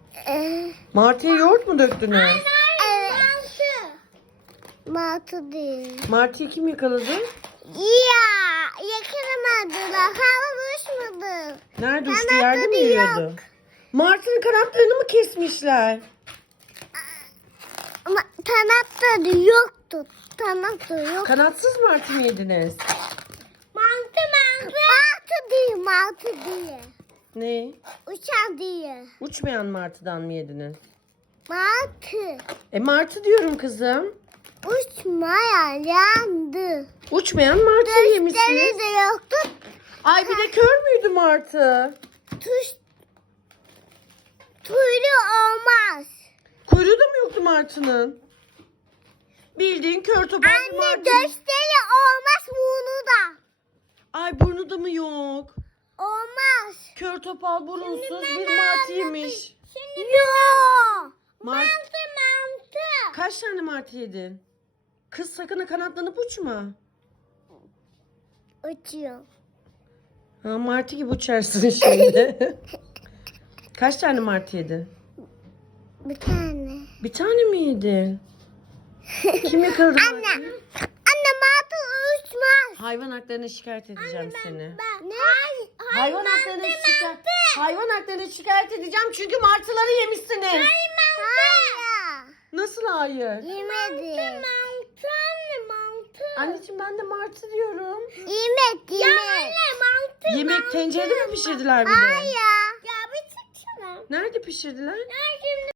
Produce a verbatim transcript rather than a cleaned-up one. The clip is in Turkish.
Ee, Martıya yoğurt mu döktünüz? evet. Martı. Martı değil. Martıyı kim yakaladı? Ya yakalamadılar. Hava uçmadı. Nerede uçtu? Kanatları Yerde mi yürüyordu? Martının kanatlarını mı kesmişler? Ama kanatları yoktu. Kanatları yok. Kanatsız martı mı yediniz? Mantı mantı. Martı değil, martı değil. Ne? Uçan değil. Uçmayan martıdan mı yediniz? Martı. E martı diyorum kızım. Uçmayan yandı. Uçmayan martı Dişleri yemişsiniz. de yoktu. Ay bir de kör müydü martı? Tuş. Tüylü olmaz. Kuyruğu da mı yoktu martının? Bildiğin kör topal bir Anne martı. dişleri olmaz bunu da. Ay burnu da mı yok? Olmaz. Kör topal burunsuz Şimdi bir ben martı anladım. yemiş. Yok. Mart... Mantı mantı. Kaç tane martı yedin? Kız sakın ha kanatlanıp uçma. Uçuyor. Ha, martı gibi uçarsın şimdi. Kaç tane martı yedin? Bir tane. Bir tane mi yedin? Kim yakaladı Anne. martıyı? Anne mantı uçmaz. Hayvan haklarına şikayet edeceğim seni. Ne? Hayvan haklarına şikayet. Hayvan haklarına şikayet edeceğim çünkü martıları yemişsiniz. Hayır. Nasıl hayır? Yemedi. Mantı anne mantı. Anneciğim ben de martı diyorum. Yemek yemek. Ya anne mantı. Yemek tencerede mi pişirdiler bir de? Hayır. Ya bir çıksana. Nerede pişirdiler? Ya şimdi